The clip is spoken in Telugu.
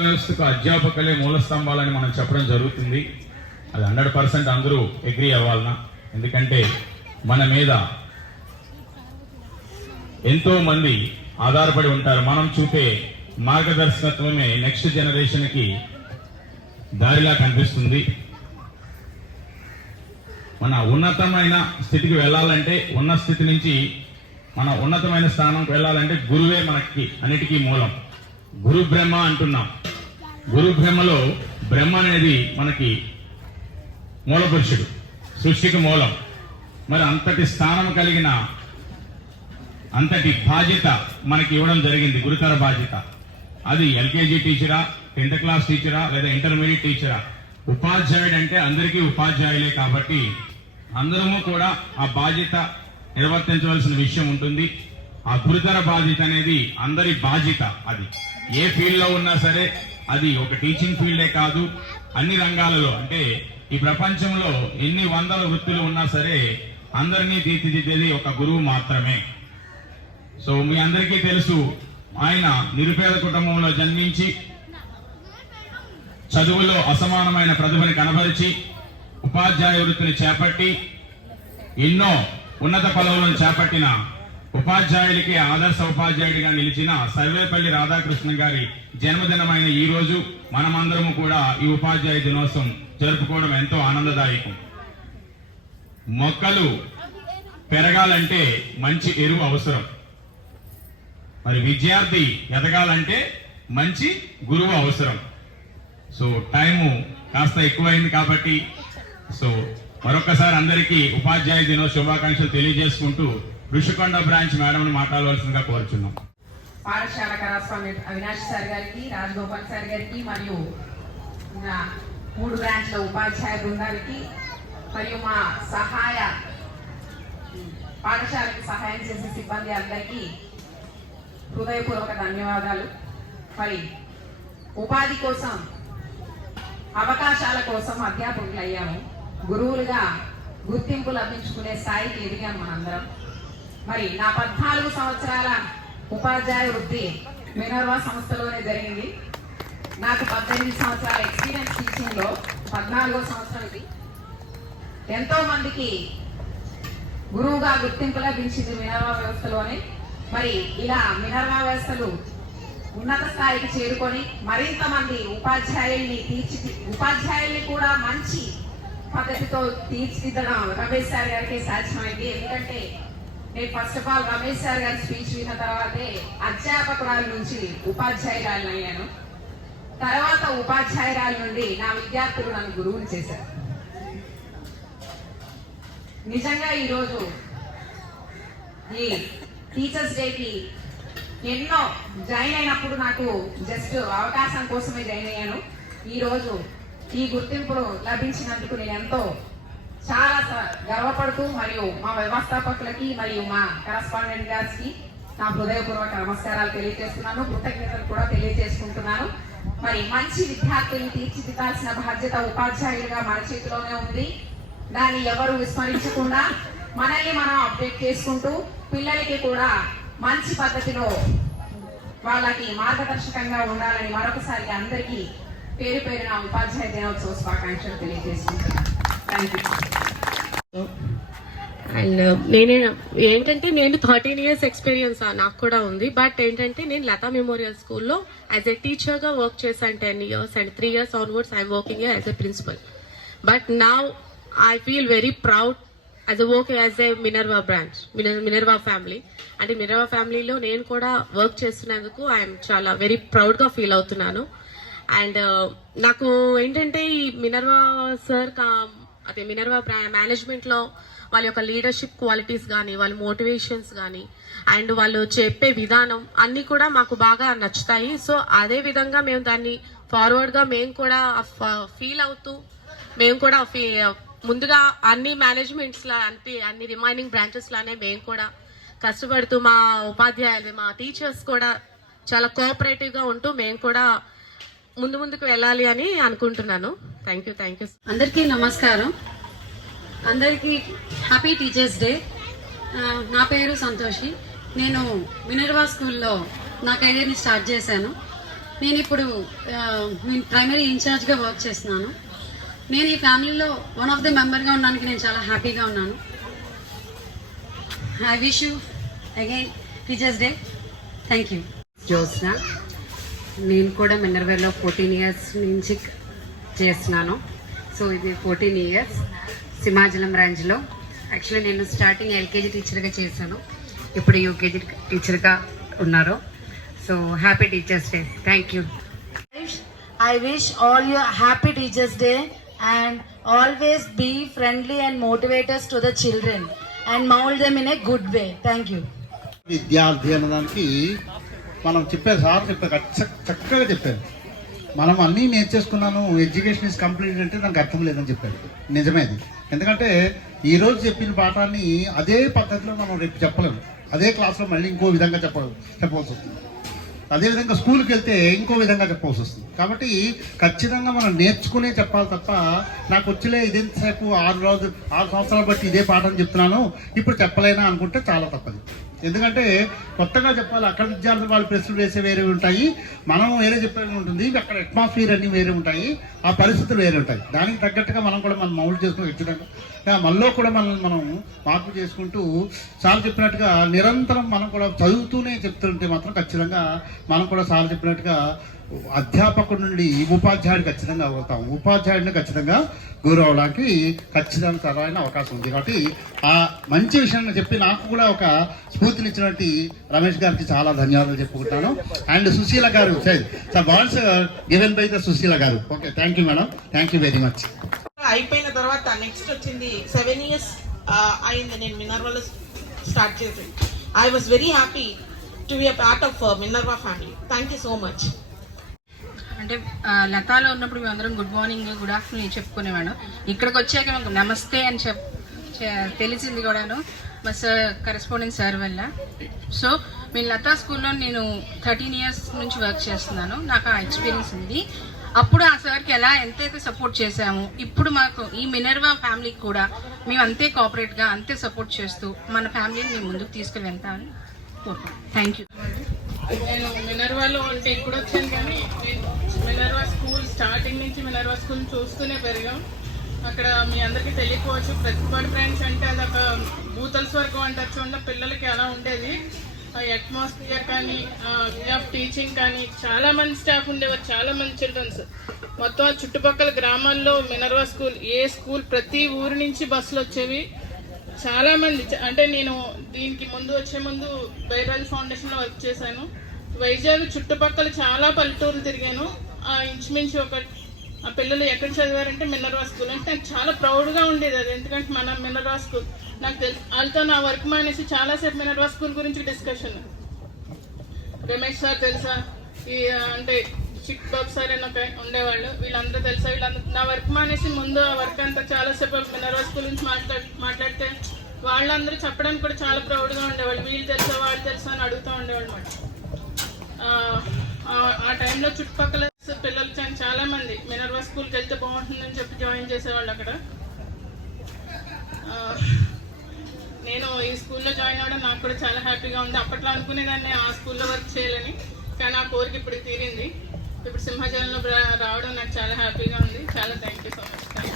వ్యవస్థకు అధ్యాపకులే మూల స్తంభాలని మనం చెప్పడం జరుగుతుంది. అది హండ్రెడ్ పర్సెంట్ అందరూ అగ్రి అవ్వాలనా? ఎందుకంటే మన మీద ఎంతో మంది ఆధారపడి ఉంటారు. మనం చూపే మార్గదర్శకత్వమే నెక్స్ట్ జనరేషన్కి దారిలా కనిపిస్తుంది. మన ఉన్నతమైన స్థితికి వెళ్ళాలంటే ఉన్న స్థితి నుంచి మన ఉన్నతమైన స్థానంకి వెళ్ళాలంటే గురువే మనకి అన్నిటికీ మూలం. గురు బ్రహ్మ అంటున్నాం. గురు బ్రహ్మలో బ్రహ్మ అనేది మనకి మూల పురుషుడు సృష్టికి మూలం. మరి అంతటి స్థానం కలిగిన అంతటి బాధ్యత మనకి ఇవ్వడం జరిగింది గురుతర బాధ్యత. అది ఎల్కేజీ టీచరా టెన్త్ క్లాస్ టీచరా లేదా ఇంటర్మీడియట్ టీచరా? ఉపాధ్యాయుడు అంటే అందరికీ ఉపాధ్యాయులే కాబట్టి అందరము కూడా ఆ బాధ్యత నిర్వర్తించవలసిన విషయం ఉంటుంది. ఆ గురుతర బాధ్యత అనేది అందరి బాధ్యత అది. ఏ ఫీల్డ్లో ఉన్నా సరే అది ఒక టీచింగ్ ఫీల్డే కాదు అన్ని రంగాలలో. అంటే ఈ ప్రపంచంలో ఎన్ని వందల వృత్తులు ఉన్నా సరే అందరినీ తీర్చిదిద్దేది ఒక గురువు మాత్రమే. సో మీ అందరికీ తెలుసు ఆయన నిరుపేద కుటుంబంలో జన్మించి చదువులో అసమానమైన ప్రతిభని కనబరిచి ఉపాధ్యాయ వృత్తిని చేపట్టి ఎన్నో ఉన్నత పదవులను చేపట్టిన ఉపాధ్యాయులకి ఆదర్శ ఉపాధ్యాయుడిగా నిలిచిన సర్వేపల్లి రాధాకృష్ణ గారి జన్మదినమైన ఈ రోజు మనమందరము కూడా ఈ ఉపాధ్యాయ దినోత్సవం జరుపుకోవడం ఎంతో ఆనందదాయకం. మొక్కలు పెరగాలంటే మంచి ఎరువు అవసరం. మరి విద్యార్థి ఎదగాలంటే మంచి గురువు అవసరం. సో టైము కాస్త ఎక్కువైంది కాబట్టి సో మరొకసారి అందరికీ ఉపాధ్యాయ దినో శుభాకాంక్షలు తెలియజేసుకుంటూ ఋషికొండ బ్రాంచ్ మేడంను మాట్లాడవలసిందిగా కోరుచున్నాం. పాఠశాల కరస్పాండెంట్ అవినాష్ సార్ గారికి రాజగోపాల్ సార్ గారికి మరియు మూడు బ్రాంచ్ల ఉపాధ్యాయ బృందానికి మరియు మా సహాయ పాఠశాలకి సహాయం చేసే సిబ్బంది అందరికీ హృదయపూర్వక ధన్యవాదాలు. మరి ఉపాధి కోసం అవకాశాల కోసం అధ్యాపకులు అయ్యాము గురువులుగా గుర్తింపు లభించుకునే స్థాయికి ఎదిగాం మనందరం. మరి నా పద్నాలుగు సంవత్సరాల ఉపాధ్యాయ వృత్తి మినర్వా సంస్థలోనే జరిగింది. నాకు పద్దెనిమిది సంవత్సరాల ఎక్స్పీరియన్స్ టీచింగ్లో పద్నాలుగో సంవత్సరం ఇది. ఎంతో మందికి గురువుగా గుర్తింపు లభించింది మినర్వా వ్యవస్థలోనే. మరి ఇలా మినర్వా వ్యవస్థలు ఉన్నత స్థాయికి చేరుకొని మరింత మంది ఉపాధ్యాయుల్ని తీర్చి ఉపాధ్యాయుల్ని కూడా మంచి పద్ధతితో తీర్చిదిద్దడం రమేష్ సార్ గారికి సాధ్యమైంది. ఎందుకంటే నేను first of all Ramesh sir గారి స్పీచ్ విన్న తర్వాతే అధ్యాపకురాల నుంచి ఉపాధ్యాయురాలు అయ్యాను. తర్వాత ఉపాధ్యాయురాల నుండి నా విద్యార్థులు నన్ను గురువుని చేశారు. నిజంగా ఈరోజు ఈ టీచర్స్ డేకి ఎన్నో జాయిన్ అయినప్పుడు నాకు జస్ట్ అవకాశం కోసమే జాయిన్ అయ్యాను. ఈ రోజు ఈ గుర్తింపులు లభించినందుకు నేను ఎంతో చాలా గర్వపడుతూ మరియు మా వ్యవస్థాపకులకి మరియు మా కరస్పాండెంట్ గారికి నా హృదయపూర్వక నమస్కారాలు తెలియజేస్తున్నాను. కృతజ్ఞతలు కూడా తెలియజేసుకుంటున్నాను. మరి మంచి విద్యార్థులను తీర్చిదిద్దాల్సిన బాధ్యత ఉపాధ్యాయులుగా మన చేతిలోనే ఉంది. దాన్ని ఎవరు విస్మరించకుండా మనల్ని మనం అప్డేట్ చేసుకుంటూ పిల్లలకి కూడా మంచి పద్ధతిలో వాళ్ళకి మార్గదర్శకంగా ఉండాలని మరొకసారి అందరికీ పేరు పేరున ఉపాధ్యాయ దినోత్సవ శుభాకాంక్షలు తెలియజేసుకుంటున్నాను. అండ్ నేనే ఏంటంటే నేను థర్టీన్ ఇయర్స్ ఎక్స్పీరియన్స్ నాకు కూడా ఉంది. బట్ ఏంటంటే నేను లతా మెమోరియల్ స్కూల్లో యాజ్ ఎ టీచర్గా వర్క్ చేశాను ten years and three years onwards I'm working as a principal but నా I feel very proud as a work as a Minerva branch Minerva family అంటే మినర్వా ఫ్యామిలీలో నేను కూడా వర్క్ చేస్తున్నందుకు ఐఎమ్ చాలా వెరీ ప్రౌడ్గా ఫీల్ అవుతున్నాను. అండ్ నాకు ఏంటంటే ఈ మినర్వా సార్ అదే మినర్వా మేనేజ్మెంట్లో వాళ్ళ యొక్క లీడర్షిప్ క్వాలిటీస్ కానీ వాళ్ళ మోటివేషన్స్ కానీ అండ్ వాళ్ళు చెప్పే విధానం అన్నీ కూడా మాకు బాగా నచ్చుతాయి. సో అదే విధంగా మేము దాన్ని ఫార్వర్డ్గా మేము కూడా ఫీల్ అవుతూ మేము కూడా ఫీ- ముందుగా అన్ని మేనేజ్మెంట్స్లా అంతే అన్ని రిమైనింగ్ బ్రాంచెస్లానే మేము కూడా కష్టపడుతూ మా ఉపాధ్యాయులు మా టీచర్స్ కూడా చాలా కోఆపరేటివ్గా ఉంటూ మేము కూడా ముందు ముందుకు వెళ్ళాలి అని అనుకుంటున్నాను. థ్యాంక్ యూ థ్యాంక్ యూ అందరికీ నమస్కారం. అందరికీ హ్యాపీ టీచర్స్ డే నా పేరు సంతోషి. నేను మినర్వా స్కూల్లో నా కెరీర్ని స్టార్ట్ చేశాను. నేను ఇప్పుడు నేను ప్రైమరీ ఇన్ఛార్జ్గా వర్క్ చేస్తున్నాను. నేను ఈ ఫ్యామిలీలో వన్ ఆఫ్ ది మెంబర్గా ఉండడానికి నేను చాలా హ్యాపీగా ఉన్నాను. I wish you again teachers day thank you Jyotsna. నేను కూడా మినర్వేలో ఫోర్టీన్ ఇయర్స్ నుంచి చేస్తున్నాను. సో ఇది ఫోర్టీన్ ఇయర్స్ సింహాచలం బ్రాంచ్లో యాక్చువల్లీ నేను స్టార్టింగ్ ఎల్కేజీ టీచర్గా చేశాను. ఇప్పుడు యూకేజీ టీచర్గా ఉన్నారు. So happy teachers day. Thank you. Wish all you a happy Teachers Day and always be friendly and motivators to the children and mold them in a good way. Thank you. విద్యార్థి అన్నదానికి మనం చెప్పారు సార్ చెప్పారు చక్కగా చెప్పారు. మనం అన్నీ నేర్చేసుకున్నాను ఎడ్యుకేషన్ ఇస్ కంప్లీట్ అంటే దానికి అర్థం లేదని చెప్పారు. నిజమే అది. ఎందుకంటే ఈరోజు చెప్పిన పాఠాన్ని అదే పద్ధతిలో మనం రేపు చెప్పలేము అదే క్లాస్లో మళ్ళీ ఇంకో విధంగా చెప్ప చెప్పవలసి వస్తుంది. అదేవిధంగా స్కూల్కి వెళ్తే ఇంకో విధంగా చెప్పవలసి వస్తుంది. కాబట్టి ఖచ్చితంగా మనం నేర్చుకునే చెప్పాలి తప్ప నాకు వచ్చిలే ఇదేంతసేపు ఆరు రోజు ఆరు సంవత్సరాలు బట్టి ఇదే పాఠం చెప్తున్నాను. ఇప్పుడు చెప్పలేనా అనుకుంటే చాలా తప్పదు. ఎందుకంటే కొత్తగా చెప్పాలి అక్కడ విద్యార్థులు వాళ్ళు ప్రశ్నలు వేసే వేరే ఉంటాయి మనం వేరే చెప్పేది ఉంటుంది అక్కడ అట్మాస్ఫియర్ అన్నీ వేరే ఉంటాయి ఆ పరిస్థితులు వేరే ఉంటాయి. దానికి తగ్గట్టుగా మనం కూడా మనం మౌల్డ్ చేసుకుని ఖచ్చితంగా మనలో కూడా మనం మనం మార్పు చేసుకుంటూ సార్ చెప్పినట్టుగా నిరంతరం మనం కూడా చదువుతూనే చెప్తుంటే మాత్రం ఖచ్చితంగా మనం కూడా సార్ చెప్పినట్టుగా అధ్యాపకుడి నుండి ఉపాధ్యాయుడు ఖచ్చితంగా అవుతాం. ఉపాధ్యాయుడిని ఖచ్చితంగా గురు అవడానికి ఖచ్చితంగా సరైన అవకాశం ఉంది. కాబట్టి ఆ మంచి విషయాన్ని చెప్పి నాకు కూడా ఒక స్ఫూర్తినిచ్చినటువంటి రమేష్ గారికి చాలా ధన్యవాదాలు చెప్పుకుంటాను. అండ్ సుశీల గారు sir balls uh, given by the Sushila గారు. Okay thank you madam. Thank you very much. అయిపోయిన తర్వాత నెక్స్ట్ వచ్చింది సెవెన్ ఇయర్స్ అయింది నేను మినర్వాలో స్టార్ట్ చేసి. I was very happy to be a part of Minerva family thank you so much అంటే లతాలో ఉన్నప్పుడు మేమందరం good morning good afternoon madam ఇక్కడికి వచ్చాక మాకు నమస్తే అని చెప్ తెలిసింది కూడాను మా సార్ కరెస్పాండెంట్ సార్ వల్ల. సో మేము లతా స్కూల్లో నేను థర్టీన్ ఇయర్స్ నుంచి వర్క్ చేస్తున్నాను. నాకు ఆ ఎక్స్పీరియన్స్ ఉంది. అప్పుడు ఆ సార్కి ఎలా ఎంతైతే సపోర్ట్ చేశాము ఇప్పుడు మాకు ఈ మినర్వా ఫ్యామిలీకి కూడా మేము అంతే కోఆపరేట్గా అంతే సపోర్ట్ చేస్తూ మన ఫ్యామిలీని మేము ముందుకు తీసుకుని వెళ్తామని కోరుకుంటున్నాను థ్యాంక్ యూ నేను మినర్వాలో అంటే ఇప్పుడు వచ్చాను కానీ మినర్వా స్కూల్ స్టార్టింగ్ నుంచి మినర్వా స్కూల్ చూస్తూనే పెరిగాం. అక్కడ మీ అందరికీ తెలియకపోవచ్చు ప్రతిపాడు బ్రాంచ్ అంటే అదొక భూతల స్వర్గం అంటారు చూడండి పిల్లలకి అలా ఉండేది. ఆ అట్మాస్ఫియర్ కానీ వే ఆఫ్ టీచింగ్ కానీ చాలా మంది స్టాఫ్ ఉండేవారు చాలా మంది చిల్డ్రన్స్ మొత్తం ఆ చుట్టుపక్కల గ్రామాల్లో మినర్వా స్కూల్ ఏ స్కూల్ ప్రతి ఊరి నుంచి బస్సులు వచ్చేవి. చాలా మంది అంటే నేను దీనికి ముందు వచ్చే ముందు బైరాజ్ ఫౌండేషన్లో వర్క్ చేశాను. వైజాగ్ చుట్టుపక్కల చాలా పల్లెటూర్లు తిరిగాను. ఇంచుమించు ఒక ఆ పిల్లలు ఎక్కడ చదివారంటే మిన్నర్వా స్కూల్. అంటే నాకు చాలా ప్రౌడ్గా ఉండేది అది. ఎందుకంటే మన మిన్నర్వా స్కూల్. నాకు తెలుసు. వాళ్ళతో నా వర్క్ మానేసి చాలాసేపు మిన్నర్వా స్కూల్ గురించి డిస్కషన్. రమేష్ సార్ తెలుసా? ఈ అంటే చిక్ బాబు సార్ అని ఒక ఉండేవాళ్ళు. వీళ్ళందరూ తెలుసా? వీళ్ళందరూ నా వర్క్ మానేసి ముందు ఆ వర్క్ అంతా చాలాసేపు మినర్వా స్కూల్ నుంచి మాట్లాడి మాట్లాడితే వాళ్ళందరూ చెప్పడానికి కూడా చాలా ప్రౌడ్గా ఉండేవాళ్ళు. వీళ్ళు తెలుసా? వాళ్ళు తెలుసా? అని అడుగుతూ ఉండేవాళ్ళు మాట. ఆ టైంలో చుట్టుపక్కల పిల్లలు చా- చాలా మంది. మినర్వా స్కూల్కి వెళ్తే బాగుంటుందని చెప్పి జాయిన్ చేసేవాళ్ళు అక్కడ. నేను ఈ స్కూల్లో జాయిన్ అవ్వడం నాకు కూడా చాలా హ్యాపీగా ఉంది. అప్పట్లో అనుకునేదాన్ని ఆ స్కూల్లో వర్క్ చేయాలని కానీ ఆ కోరిక ఇప్పుడు తీరింది. ఇప్పుడు సింహాచలంలో రావడం నాకు చాలా హ్యాపీగా ఉంది. చాలా థ్యాంక్ యూ సో మచ్.